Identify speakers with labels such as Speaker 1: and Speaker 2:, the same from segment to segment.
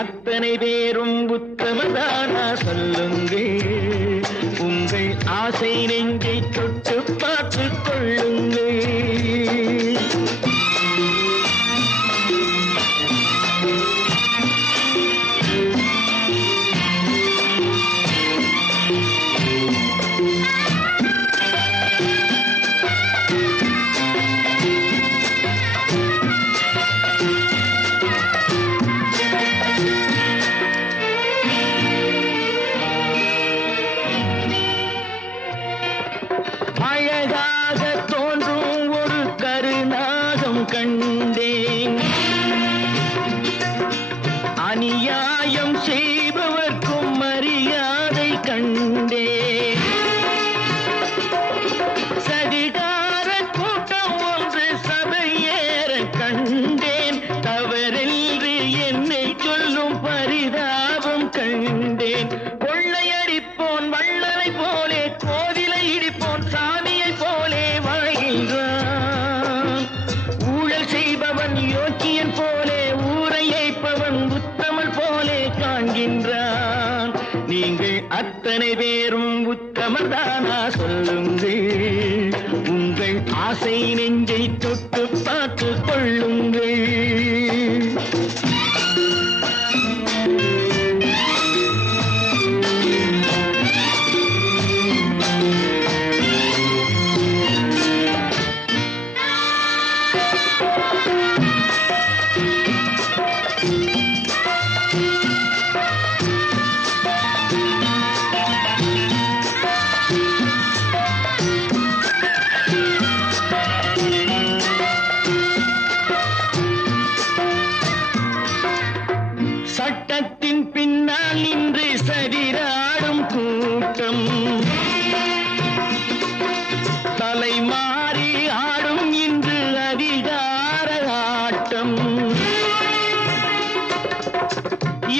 Speaker 1: அத்தனை பேரும் உத்தமதானா சொல்லுங்கள். உங்கள் ஆசை நெஞ்சு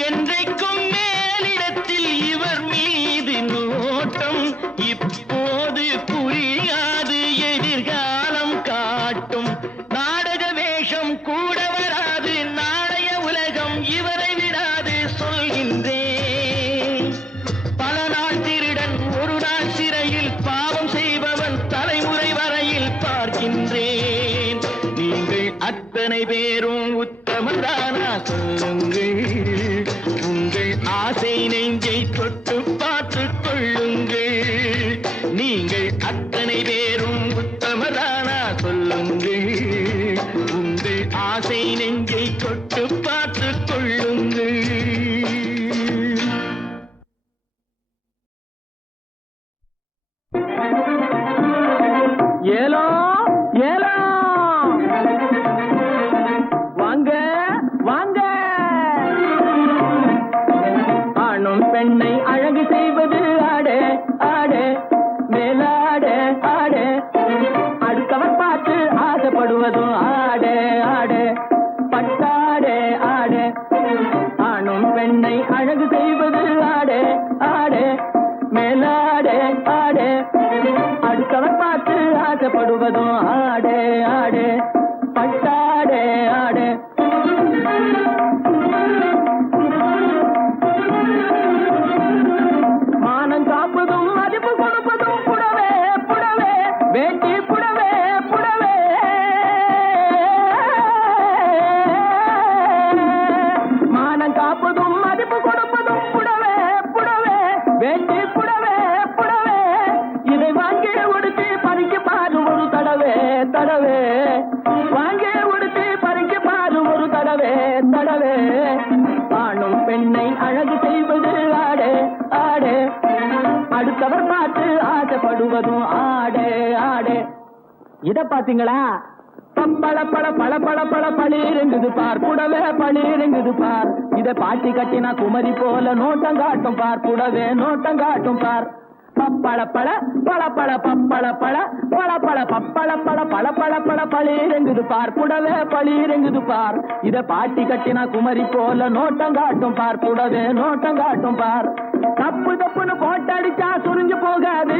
Speaker 1: என்று அடுத்தவர் பார்த்து ஆசைப்படுவதும் ஆடே ஆடே. இத
Speaker 2: பாத்தீங்களா பம்பள பழ பழ பழ பழ பளிருங்குது பார். புடவே பளிருங்குது பார். இத பாட்டி கட்டினா குமரி போல நோட்டம் காட்டும் பார். புடவே நோட்டம் காட்டும் பார். பப்பள பழ பழ பழ பப்பள பழ பழ பழ பப்பள பழ பழ பழ பழ பளிருங்குது பார். புடவே பளிருங்குது பார். இத பாட்டி கட்டினா குமரி போல நோட்டம் காட்டும் பார். புடவே நோட்டம் காட்டும் பார். தப்பு தப்புன்னு போட்டடிச்சா சுருங்கி போகாது.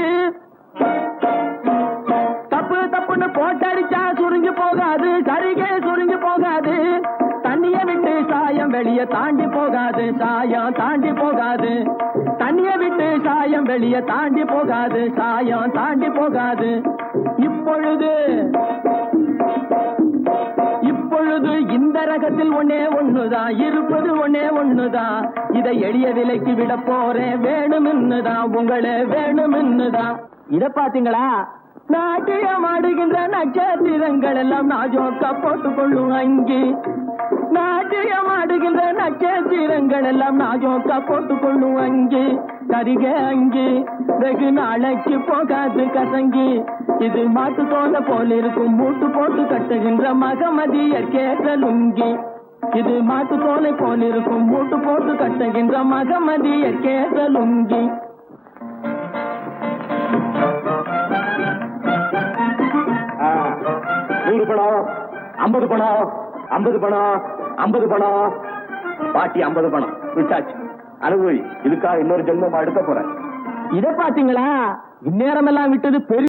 Speaker 2: தப்பு தப்புன்னு போட்டடிச்சா சுருங்கி போகாது. கருகே சுருங்கி போகாது. தண்ணிய விட்டு சாயம் வெளிய தாண்டி போகாது. சாயம் தாண்டி போகாது. தண்ணிய விட்டு சாயம் வெளிய தாண்டி போகாது. சாயம் தாண்டி போகாது. இப்பொழுது பொழுது இந்த ரகத்தில் ஒன்னே ஒண்ணுதான் இருப்பது ஒன்னே ஒண்ணுதான் இதை எளிய விலைக்கு விட போறேன் வேணும்னுதான் உங்களே வேணும்னுதான் இத பாத்தீங்களா நாட்டியம் ஆடுகின்ற நட்சத்திரங்கள் எல்லாம் நாஜோக்கா போட்டுக் கொள்ளும் அங்கி நட்சத்திரங்கள் எல்லாம் நாஜோக்கா போட்டுக் கொள்ளும் அங்கி. கரிக அங்கே. வெகு நாளைக்கு போகாது கசங்கி. இது மாட்டு தோல போல இருக்கும். மூட்டு போட்டு கட்டுகின்ற மகமதியர் கேட்ட லுங்கி. இது மாட்டு தோலை போல இருக்கும். மூட்டு போட்டு கட்டுகின்ற மகமதியர் கேட்ட லுங்கி.
Speaker 3: நூறு பணம் ஐம்பது பணம் ஐம்பது பணம். ஐம்பது பணம். பாட்டி ஐம்பது பணம். விட்டாச்சு. அனுபவி இதுக்காக இன்னொரு ஜென்மம் எடுக்க போறேன்.
Speaker 2: இதை பாத்தீங்களா இந்நேரம் எல்லாம் விட்டது பெரிய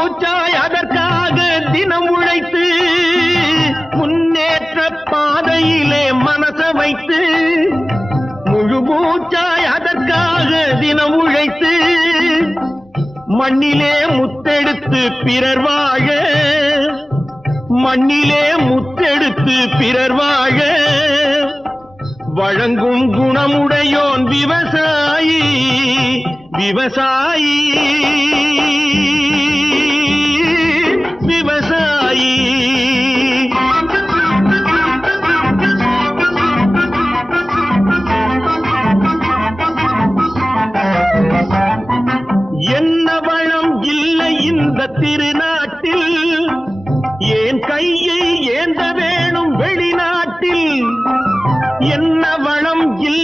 Speaker 4: மூச்சாய் அதற்காக தினம் உழைத்து முன்னேற்ற பாதையிலே மனச வைத்து முழு மூச்சாய் அதற்காக தினம் உழைத்து மண்ணிலே முத்தெடுத்து பிறர் வாழ மண்ணிலே முத்தெடுத்து பிறர் வாழ வழங்கும் குணமுடையோன் விவசாயி விவசாயி விவசாயி.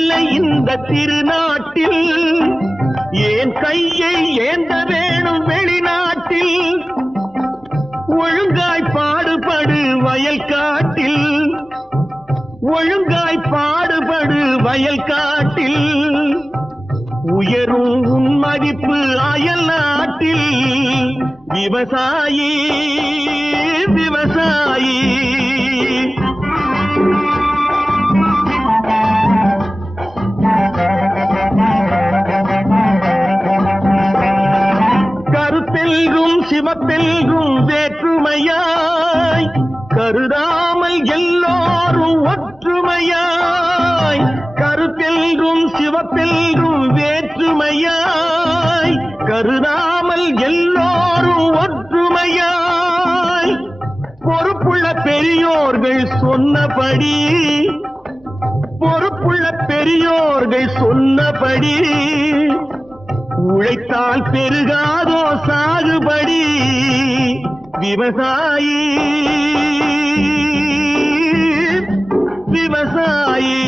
Speaker 4: இல்லை இந்த திருநாட்டில். ஏன் கையை ஏந்த வேணும் வெளிநாட்டில்? ஒழுங்காய் பாடுபடு வயல் காட்டில். ஒழுங்காய் பாடுபடு வயல் காட்டில். உயரும் உன் மதிப்பு அயல் நாட்டில். விவசாயி விவசாயி. சிவப்பெல்கும் வேற்றுமையாய் கருதாமல் எல்லோரும் ஒற்றுமையாய் கருப்பெல்கும் சிவப்பெல்கும் வேற்றுமையாய் கருதாமல் எல்லோரும் ஒற்றுமையாய். பொறுப்புள்ள பெரியோர்கள் சொன்னபடி பொறுப்புள்ள பெரியோர்கள் சொன்னபடி உழைத்தால் பெருகாதோ சாகுபடி விவசாயி. விவசாயி.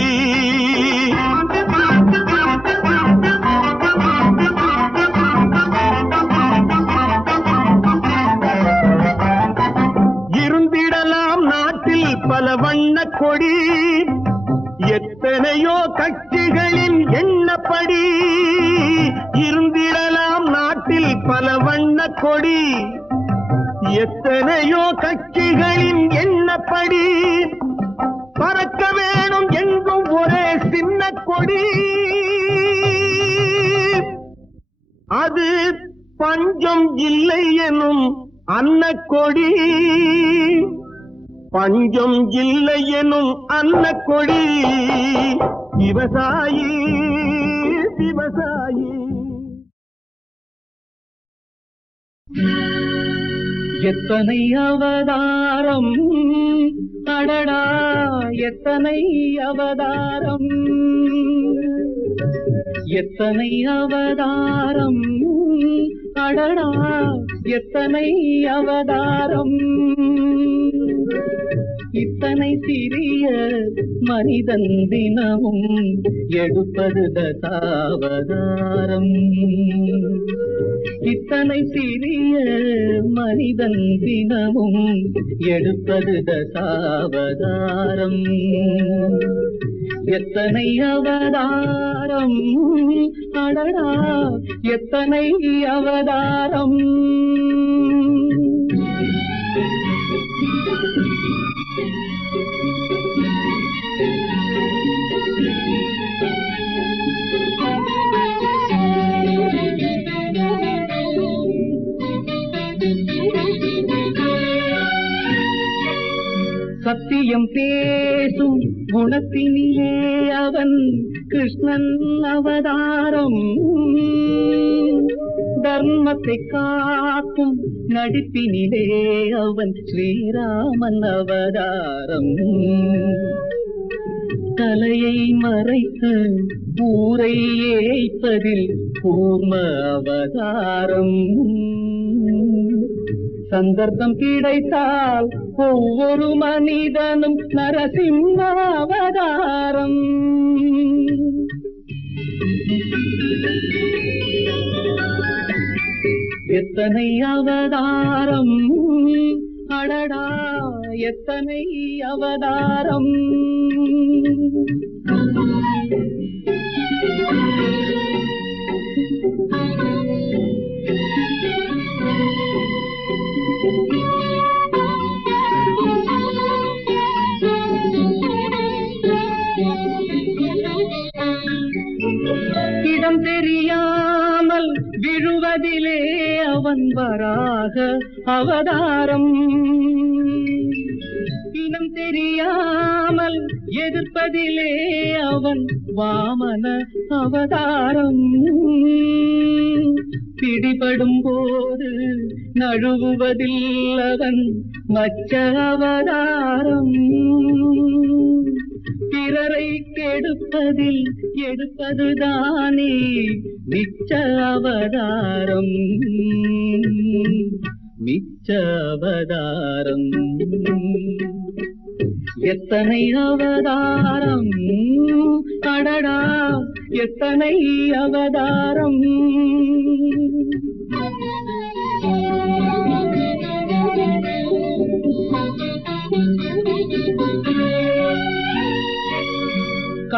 Speaker 4: இருந்திடலாம் நாட்டில் பல வண்ண கொடி. எத்தனையோ கட்சிகளின் எண்ணப்படி கொடி. எத்தனையோ கட்சிகளின் எண்ணப்படி பறக்க வேணும் எங்கும் ஒரே சின்ன கொடி. அது பஞ்சம் இல்லை எனும் அன்னக்கொடி பஞ்சம் இல்லை எனும் அன்னக்கொடி விவசாயி விவசாயி
Speaker 5: எத்தனை அவதாரம்? அடடா எத்தனை அவதாரம்? எத்தனை அவதாரம்? அடடா எத்தனை அவதாரம்? இத்தனை சிறிய மனிதன் தினமும் எடுப்பது தசாவதாரம். இத்தனை சிறிய மனிதன் தினமும் எடுப்பது தசாவதாரம். எத்தனை அவதாரம்? அடடா எத்தனை அவதாரம்? சத்தியம் பேசும் குணத்தினிலே அவன் கிருஷ்ணன் அவதாரம் தர்மத்தை காக்கும் நடிப்பினிலே அவன் ஸ்ரீராமன் அவதாரம் தலையை மறைத்து ஊரை ஏய்ப்பதில் கூர்ம அவதாரம் சந்தர்ப்பம் கிடைத்தால் ஒவ்வொரு மனிதனும் நரசிம்மாவதாரம். எத்தனை அவதாரம்? அடடா எத்தனை அவதாரம்? வராக அவதாரம். இனம் தெரியாமல் எதிர்ப்பதிலே அவன் வாமன அவதாரம். பிடிபடும் போது நழுவுவதில் அவன் மச்ச அவதாரம். பிறரை கெடுப்பதில் எடுப்பதுதானே மிச்ச அவதாரம். மிச்ச அவதாரம். எத்தனை அவதாரம்? அடடா எத்தனை அவதாரம்?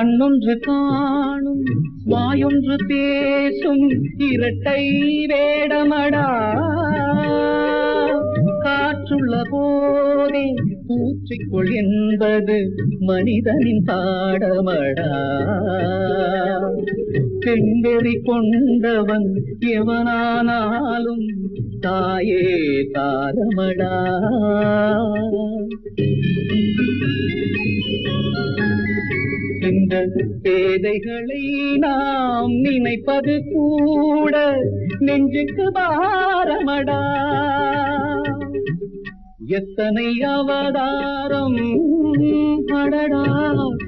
Speaker 5: கண்ணொன்று காணும் வாயொன்று பேசும் இரட்டை வேடமடா. காற்றுள்ள போதே பூச்சிக்கொள் என்பது மனிதனின் பாடமடா. பெண்வெறி கொண்டவன் எவனானாலும் தாயே தாரமடா இந்த பேதைகளை நாம் நினைப்பது கூட நெஞ்சுக்கு பாரமடா.
Speaker 6: எத்தனை அவதாரம் அடடா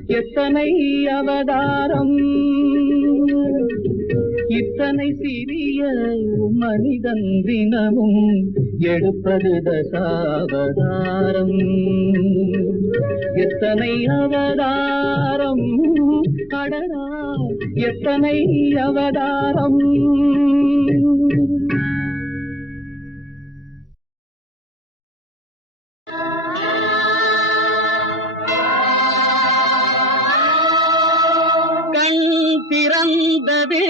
Speaker 6: எத்தனை அவதாரம்? இத்தனை சிறிய மனிதன் தினமும் எடுப்பது தசாவதாரம். எத்தனை அவதாரம் கடரா எத்தனை அவதாரம்? கண் திறந்ததே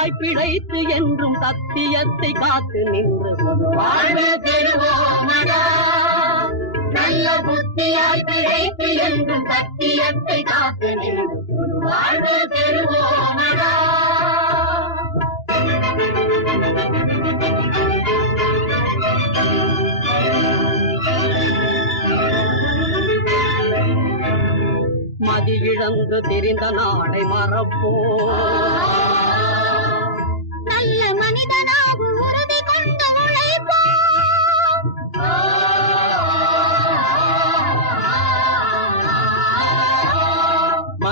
Speaker 6: புத்தியாய் பிழைத்து என்றும் சத்தியத்தை காத்து நின்று. வாழ்வு பெறுவோமடா நல்ல புத்தியாய் பிழைத்து என்றும் சத்தியத்தை காத்து நின்று. வாழ்வு பெறுவோமடா மதி இழந்து திரிந்த நாளை மறப்போ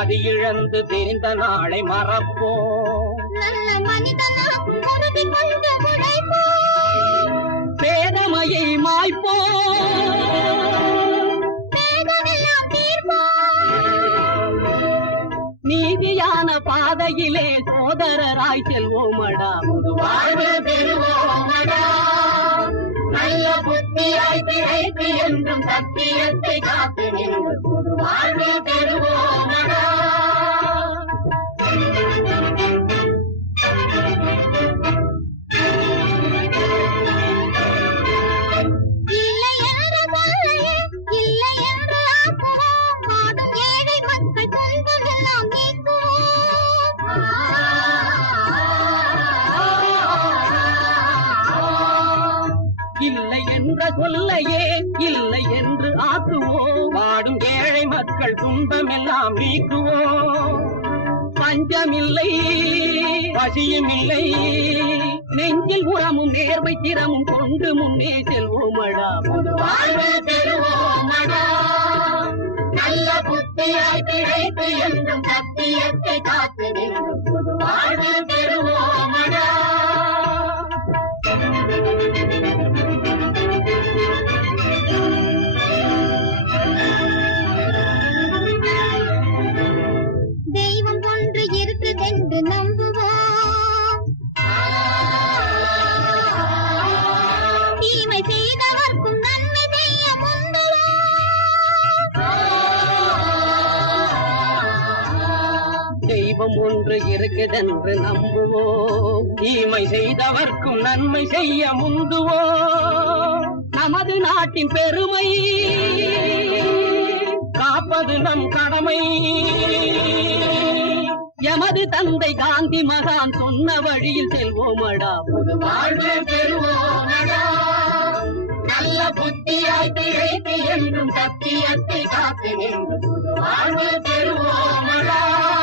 Speaker 6: மதி இழந்து திரிந்த நாளை மறப்போ
Speaker 7: நல்ல மனிதனாக உறுதி கொண்டு உழைப்போம்.
Speaker 6: பேதமையை மாய்ப்போ
Speaker 7: வேதமெல்லாம் தீர்ப்போம்.
Speaker 6: நீதியான பாதையிலே சோதரராய் செல்வோமடா. வாழ்வு பெறுவோமடா. நல்ல புத்தியாய் பிழைத்து என்றும் சத்தியத்தை காத்து நின்று. புது வாழ்வு பெறுவோமடா.
Speaker 7: துன்பமெல்லாம் நீக்குவோம்.
Speaker 6: பஞ்சமில்லை பசியும் இல்லை நெஞ்சில் உரமும் நேர்மை திறமும் கொண்டு முன்னே செல்வோமடா புது நல்ல புத்தியாய் பிழைத்து என்றும் சத்தியத்தை காத்து
Speaker 7: வாழ்வில் ஒன்று இருக்குதென்று நம்புவோம்? தீமை செய்தவர்க்கும் நன்மை செய்ய முந்துவோம்.
Speaker 6: நமது நாட்டின் பெருமை காப்பது நம் கடமை. எமது தந்தை காந்தி மகான் சொன்ன வழியில் செல்வோமடா. புது வாழ்வு பெறுவோமடா. நல்ல புத்தியாய் பிழைத்து என்றும் சத்தியத்தை காத்து வாழ்வு பெறுவோமடா.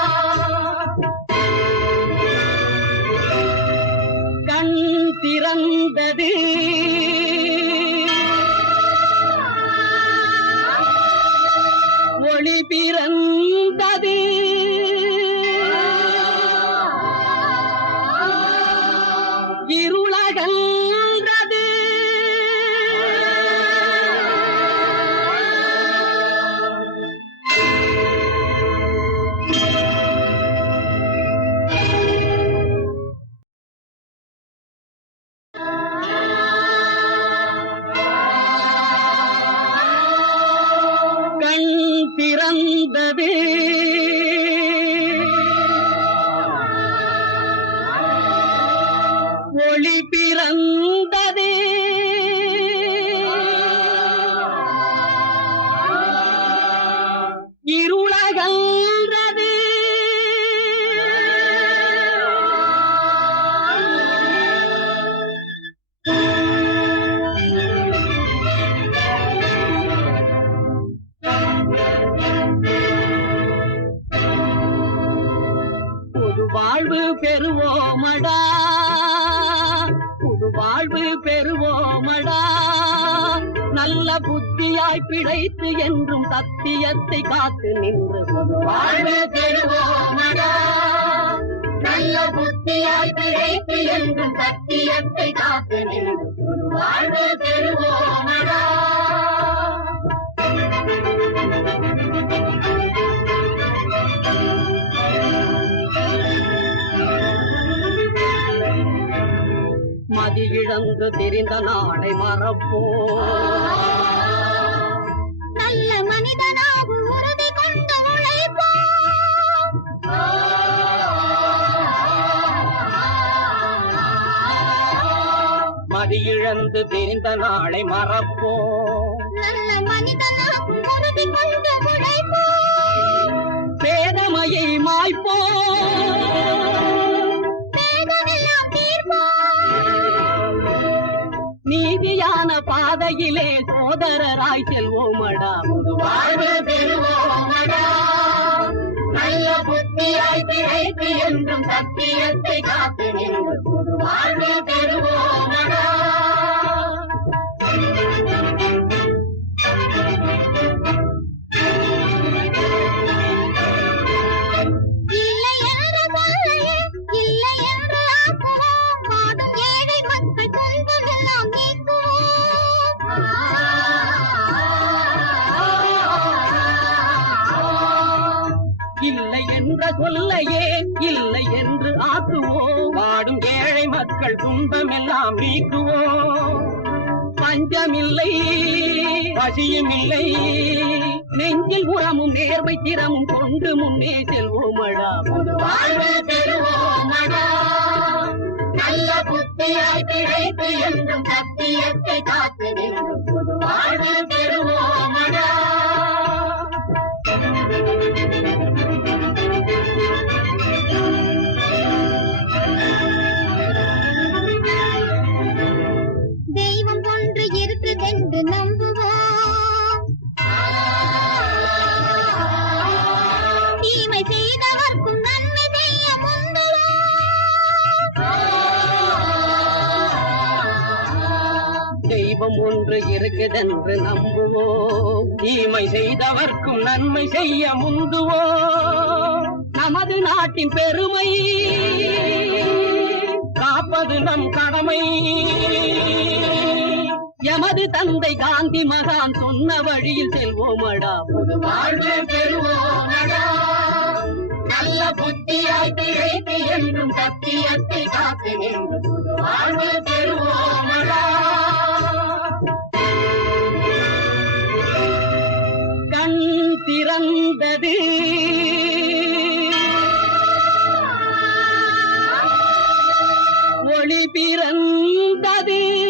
Speaker 6: திறந்தது ஒளி பிறந்தது. பெறுவோமடா. புது வாழ்வு பெறுவோமடா. நல்ல புத்தியாய் பிழைத்து என்றும் சத்தியத்தை காத்து நின்று வாழ்வு பெறுவோமடா. நல்ல புத்தியாய் பிழைத்து என்றும் சத்தியத்தை காத்து நின்று வாழ்வு பெறுவோமடா. இழந்து திரிந்த நாளை மறப்போ
Speaker 7: நல்ல மனிதனாக உறுதி கொண்டு உழைப்போம்.
Speaker 6: மதி இழந்து திரிந்த நாளை மறப்போ பாதையிலே சோதரராய் செல்வோமடா. நல்ல புத்தியாய் என்றும் சத்தியத்தை காத்து நின்று புது பசியும் இல்லை நெஞ்சில் உரமும் நேர்மை திறமும் கொண்டு முன்னே செல்வோமடா நல்ல புத்தியாய் பிழைத்து என்றும் சத்தியத்தை காத்து
Speaker 7: நன்மை செய்ய முந்துவோம்
Speaker 6: நமது நாட்டின் பெருமை. காப்பது நம் கடமை. எமது தந்தை காந்தி மகான் சொன்ன வழியில் செல்வோமடா. புது வாழ்வு பெறுவோமடா. நல்ல புத்தியாய் பிழைத்து என்றும் சத்தியத்தை காத்து நின்று புது வாழ்வு பெறுவோமடா. பிறந்தது. ஒளி பிறந்தது.